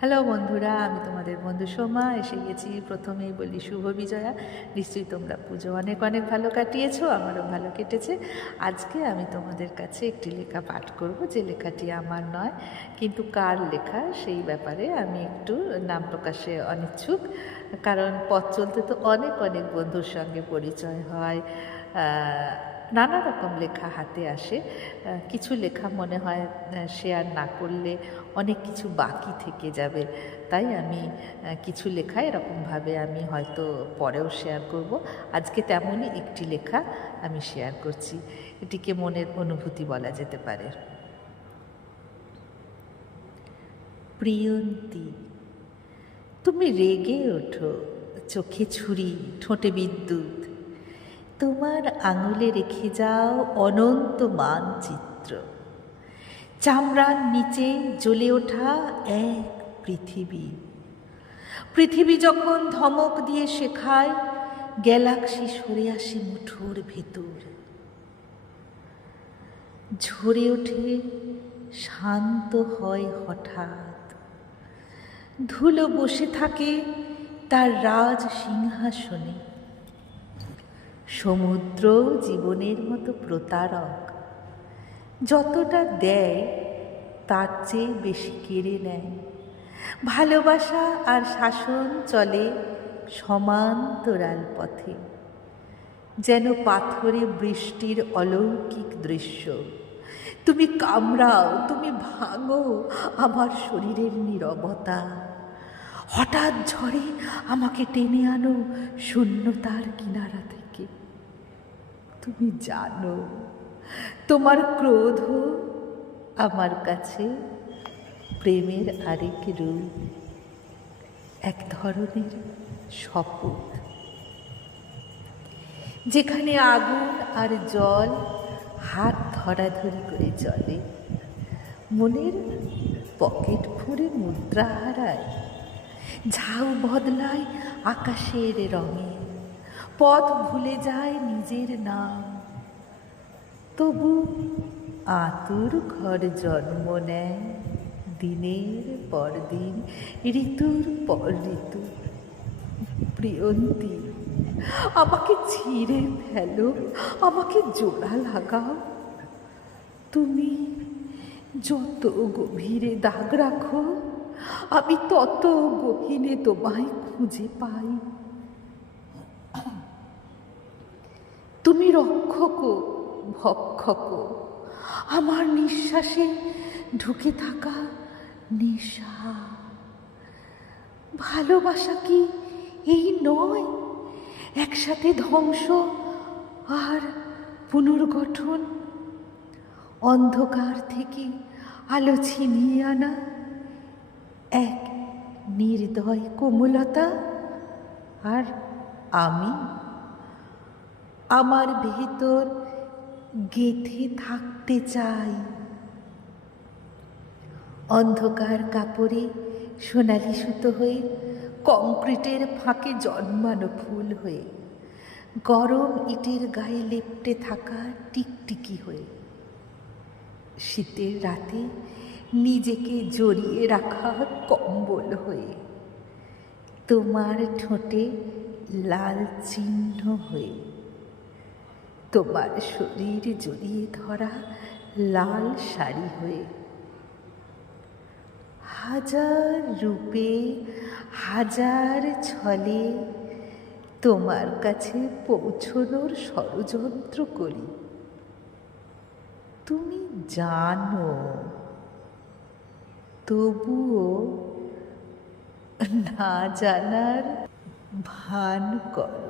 Hello বন্ধুরা, আমি তোমাদের বন্ধু সোমা, এসে গেছি প্রথমেই বলি শুভ বিজয়া। নিশ্চয়ই তোমরা পুজো অনেক অনেক ভালো কাটিয়েছো, আমারও ভালো কেটেছে। আজকে আমি তোমাদের কাছে একটি লেখা পাঠ করব, যে লেখাটি আমার নয়, কিন্তু কার লেখা সেই ব্যাপারে আমি একটু নাম প্রকাশে অনিচ্ছুক, কারণ পথ চলতে তো অনেক অনেক বন্ধুর সঙ্গে পরিচয় হয়। নানা রকম লেখা হাতে আসে। কিছু লেখা মনে হয় শেয়ার না করলে অনেক কিছু বাকি থেকে যাবে। তাই আমি কিছু লেখা এরকমভাবে আমি হয়তো পরেও শেয়ার করব। আজকে তেমনই একটি লেখা আমি শেয়ার করছি। এটিকে মনের অনুভূতি বলা যেতে পারে। প্রিয়ন্তী, তুমি রেগে ওঠো, চোখে ছুরি, ঠোঁটে বিদ্যুৎ। তোমার আঙুলে রেখে যাও অনন্ত মানচিত্র। চামড়ার নিচে জ্বলে ওঠা এক পৃথিবী। পৃথিবী যখন ধমক দিয়ে শেখায়, গ্যালাক্সি সরে আসে মুঠোর ভেতর। ঝরে ওঠে, শান্ত হয় হঠাৎ। ধুলো বসে থাকে তার রাজ সিংহাসনে। সমুদ্র জীবনের মতো প্রতারক। যতটা দেয়, তার চেয়ে বেশি কেড়ে নেয়। ভালোবাসা আর শাসন চলে সমান্তরাল পথে। যেন পাথরে বৃষ্টির অলৌকিক দৃশ্য। তুমি কামড়াও, তুমি ভাঙো আমার শরীরের নীরবতা। হঠাৎ ঝড়ে আমাকে টেনে আনো শূন্যতার কিনারা থেকে। তুমি জানো, তোমার ক্রোধ আমার কাছে প্রেমের আরেক রূপ, এক ধরনের শপথ। যেখানে আগুন আর জল হাত ধরাধরি করে চলে, মনের পকেট ফুঁড়ে মুদ্রা হারায়, ঝাউ বদলায় আকাশের রঙে। পথ ভুলে যায় নিজের নাম। তবু আতুর ঘর জন্ম নেয়, দিনের পর দিন, ঋতুর পর ঋতু। প্রিয়ন্তী, আমাকে ছিঁড়ে ফেলো, আমাকে জোড়া লাগাও। তুমি যত গভীরে দাগ রাখো, আমি তত গহীনে তোমায় খুঁজে পাই। তুমি রক্ষক ভক্ষক আমার নিঃশ্বাসে ঢুকে থাকা নেশা। ভালোবাসা কি এই নয়? একসাথে ধ্বংস আর পুনর্গঠন? অন্ধকার থেকে আলো ছিনিয়ে আনা এক নির্দয় কোমলতা? আর আমি আমার ভেতর গেথে থাকতে চাই। অন্ধকার কাপড়ে সোনালি সুতো হয়ে, কংক্রিটের ফাঁকে জন্মানো ফুল হয়ে, গরম ইটের গায়ে লেপ্টে থাকা টিকটিকি হয়ে, শীতের রাতে নিজেকে জড়িয়ে রাখা কম্বল হয়ে, তোমার ঠোঁটে লাল চিহ্ন হয়ে। তোমার শরীর জড়িয়ে ধরা লাল শাড়ি হয়ে। হাজার রূপে, হাজার ছলে তোমার কাছে পৌঁছনোর ষড়যন্ত্র করি। তুমি জানো, তবুও না জানার ভান করো।